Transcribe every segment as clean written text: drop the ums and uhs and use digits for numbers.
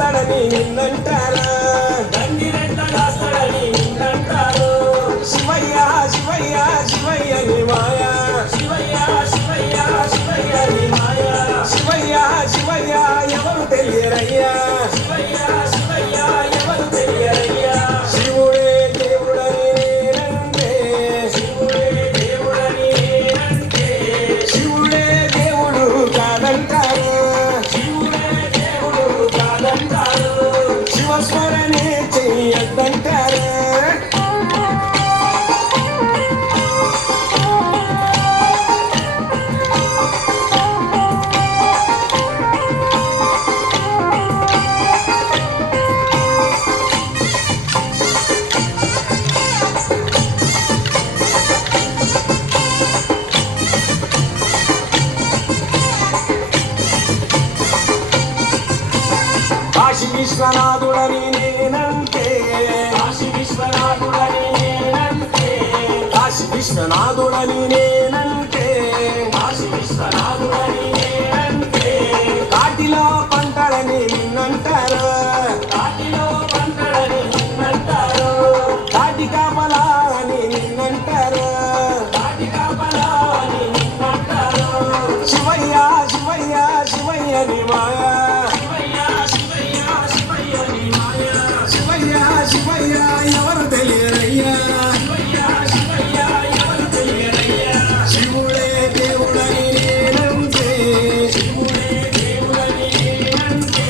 దాస్తాడని నిన్నంటారా గంగిరెడ్ల దాస్తాడని నిన్నంటారు శివయ్య శివయ్య శివయ్య నీ మాయా శివయ్య శివయ్య శివయ్య నీ మాయా శివయ్య శివయ్య ఎవరు తెలియరయ్యా శివయ్య శివయ్య ఎవరు తెలియరయ్యా శివుడే దేవుడని నేనంటే శివుడే దేవుడని నేనంటే శివుడే దేవుడు కాదంటారు శివుడే దేవుడు కాదంటారు శివస్మరణే చెయ్యొద్దంటారు కాశీ విశ్వనాథుడని నేనంటే కాశీ విశ్వనాథుడని నేనంటే కాశీ విశ్వనాథుడని నేనంటే కాశీ విశ్వనాథుడని నేనంటే కాటిలో పంటలని నిన్నంటారు కాటిలో పంటలని నిన్నంటారు కాటి కాపలా అని నిన్నంటారు కాటి కాపలా అని నిన్నంటారు శివయ్య శివయ్య శివయ్య నీ మాయా శివయ్య ఎవరు తెలియరయ్యా శివయ్య ఎవరు తెలియరయ్యా శివుడే దేవుడని నేనంటే శివుడే దేవుడని నేనంటే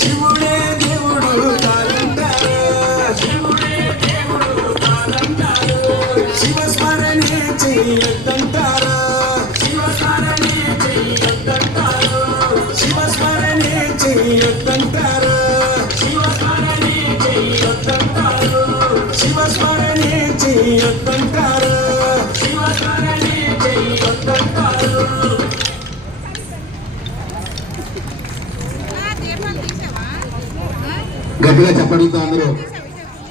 శివుడే దేవుడు కాదంటారు శివుడే దేవుడు కాదంటారు శివస్మరణే చెయ్యొద్దంటారు శివస్మరణే చెయ్యొద్దంటారు శివస్మరణే చెయ్యొద్దంటారు శివస్మరణే చెయ్యొద్దంటారు శివస్మరణే చెయ్యొద్దంటారు శివస్మరణే చెయ్యొద్దంటారు గట్టిగా చెప్పడంతో అందరూ